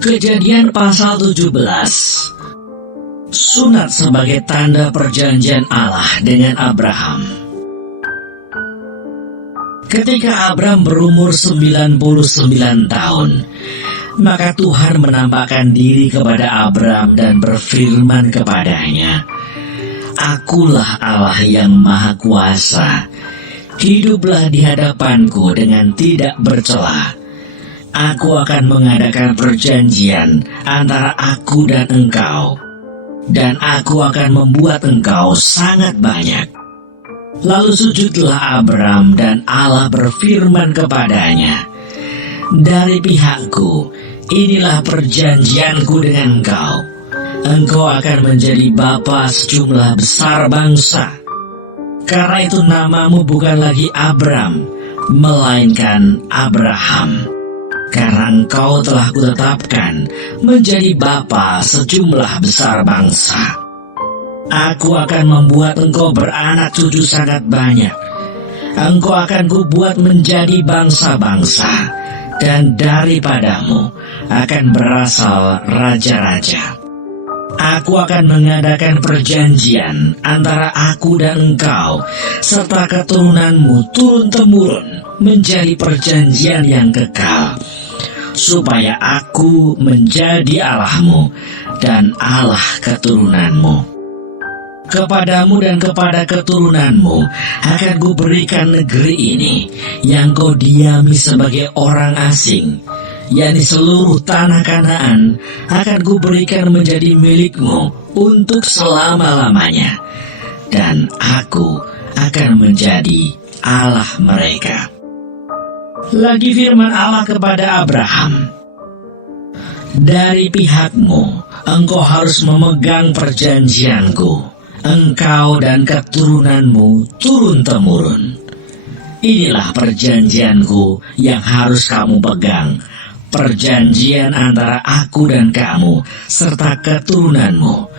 Kejadian pasal 17. Sunat sebagai tanda perjanjian Allah dengan Abraham. Ketika Abraham berumur 99 tahun, maka Tuhan menampakkan diri kepada Abraham dan berfirman kepadanya, "Akulah Allah yang Maha Kuasa. Hiduplah di hadapanku dengan tidak bercela. Aku akan mengadakan perjanjian antara aku dan engkau, dan aku akan membuat engkau sangat banyak." Lalu sujudlah Abraham, dan Allah berfirman kepadanya, "Dari pihakku, inilah perjanjianku dengan engkau. Engkau akan menjadi bapa sejumlah besar bangsa. Karena itu namamu bukan lagi Abram, melainkan Abraham. Karena engkau telah kutetapkan menjadi bapa sejumlah besar bangsa. Aku akan membuat engkau beranak cucu sangat banyak. Engkau akan kubuat menjadi bangsa-bangsa, dan daripadamu akan berasal raja-raja. Aku akan mengadakan perjanjian antara aku dan engkau, serta keturunanmu turun-temurun menjadi perjanjian yang kekal, supaya aku menjadi Allahmu dan Allah keturunanmu. Kepadamu dan kepada keturunanmu akan kuberikan negeri ini, yang kau diami sebagai orang asing, yakni seluruh tanah Kanaan akan kuberikan menjadi milikmu untuk selama-lamanya, dan aku akan menjadi Allah mereka." Lagi firman Allah kepada Abraham, "Dari pihakmu, engkau harus memegang perjanjianku, engkau dan keturunanmu turun-temurun. Inilah perjanjianku yang harus kamu pegang, perjanjian antara aku dan kamu, serta keturunanmu,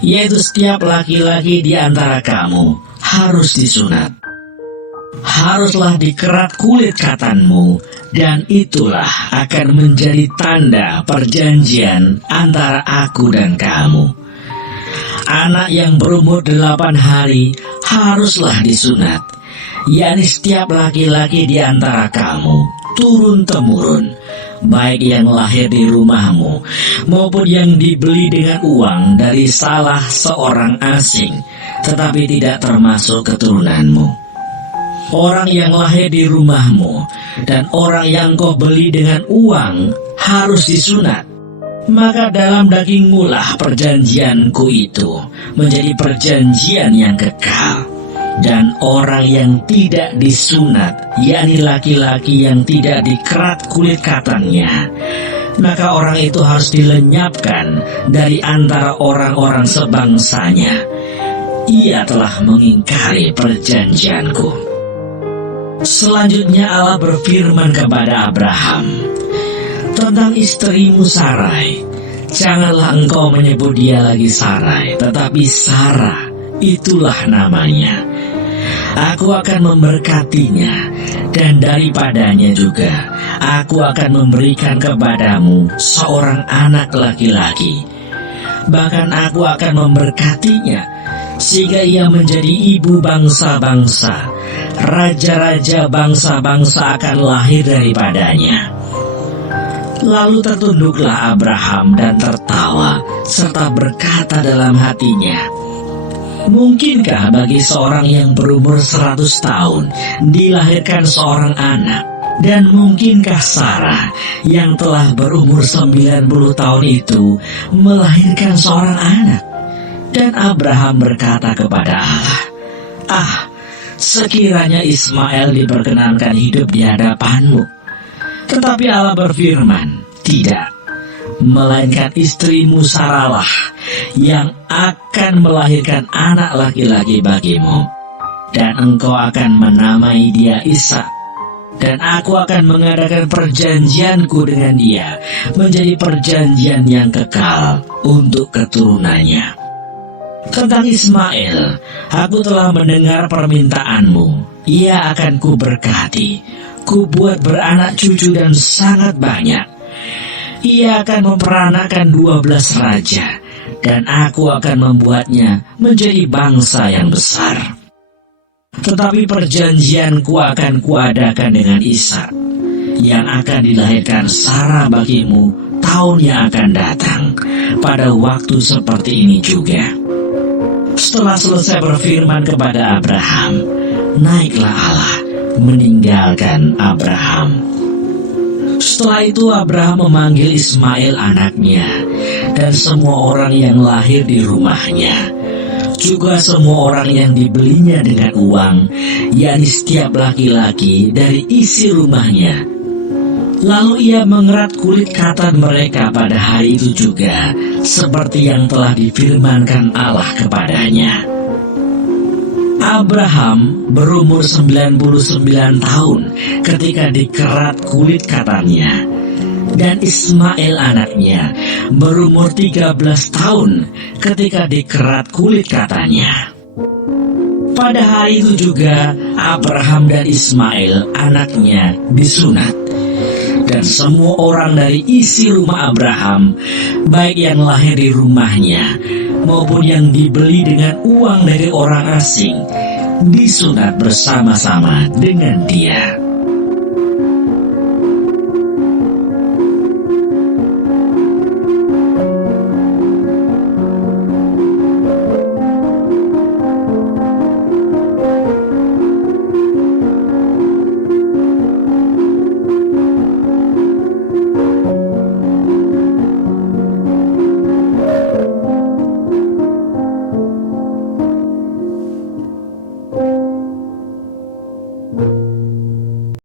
yaitu setiap laki-laki di antara kamu harus disunat. Haruslah dikerat kulit katanmu, dan itulah akan menjadi tanda perjanjian antara aku dan kamu. Anak yang berumur 8 hari haruslah disunat, yakni setiap laki-laki di antara kamu turun-temurun, baik yang lahir di rumahmu maupun yang dibeli dengan uang dari salah seorang asing, tetapi tidak termasuk keturunanmu. Orang yang lahir di rumahmu dan orang yang kau beli dengan uang harus disunat. Maka dalam dagingmu lah perjanjianku itu menjadi perjanjian yang kekal. Dan orang yang tidak disunat, yakni laki-laki yang tidak dikerat kulit katannya, maka orang itu harus dilenyapkan dari antara orang-orang sebangsanya. Ia telah mengingkari perjanjianku." Selanjutnya Allah berfirman kepada Abraham tentang istrimu Sarai, "Janganlah engkau menyebut dia lagi Sarai, tetapi Sarah, itulah namanya. Aku akan memberkatinya, dan daripadanya juga aku akan memberikan kepadamu seorang anak laki-laki. Bahkan aku akan memberkatinya, sehingga ia menjadi ibu bangsa-bangsa. Raja-raja bangsa-bangsa akan lahir daripadanya." Lalu tertunduklah Abraham dan tertawa, serta berkata dalam hatinya, "Mungkinkah bagi seorang yang berumur 100 tahun dilahirkan seorang anak? Dan mungkinkah Sarah yang telah berumur 90 tahun itu melahirkan seorang anak?" Dan Abraham berkata kepada Allah, "Sekiranya Ismail diperkenankan hidup di hadapanmu." Tetapi Allah berfirman, "Tidak, melainkan istrimu Sarahlah yang akan melahirkan anak laki-laki bagimu, dan engkau akan menamai dia Ishak, dan aku akan mengadakan perjanjianku dengan dia menjadi perjanjian yang kekal untuk keturunannya. Tentang Ismail, aku telah mendengar permintaanmu. Ia akan kuberkati, kubuat beranak cucu dan sangat banyak. Ia akan memperanakan 12 raja, dan aku akan membuatnya menjadi bangsa yang besar. Tetapi perjanjianku akan kuadakan dengan Ishak, yang akan dilahirkan Sarah bagimu tahun yang akan datang, pada waktu seperti ini juga. Setelah selesai berfirman kepada Abraham, naiklah Allah meninggalkan Abraham. Setelah itu Abraham memanggil Ismail anaknya, dan semua orang yang lahir di rumahnya, juga semua orang yang dibelinya dengan uang, yakni setiap laki-laki dari isi rumahnya. Lalu ia mengerat kulit katan mereka pada hari itu juga, seperti yang telah difirmankan Allah kepadanya. Abraham berumur 99 tahun ketika dikerat kulit katannya, dan Ismail anaknya berumur 13 tahun ketika dikerat kulit katanya. Pada hari itu juga Abraham dan Ismail anaknya disunat, dan semua orang dari isi rumah Abraham, baik yang lahir di rumahnya maupun yang dibeli dengan uang dari orang asing, disunat bersama-sama dengan dia.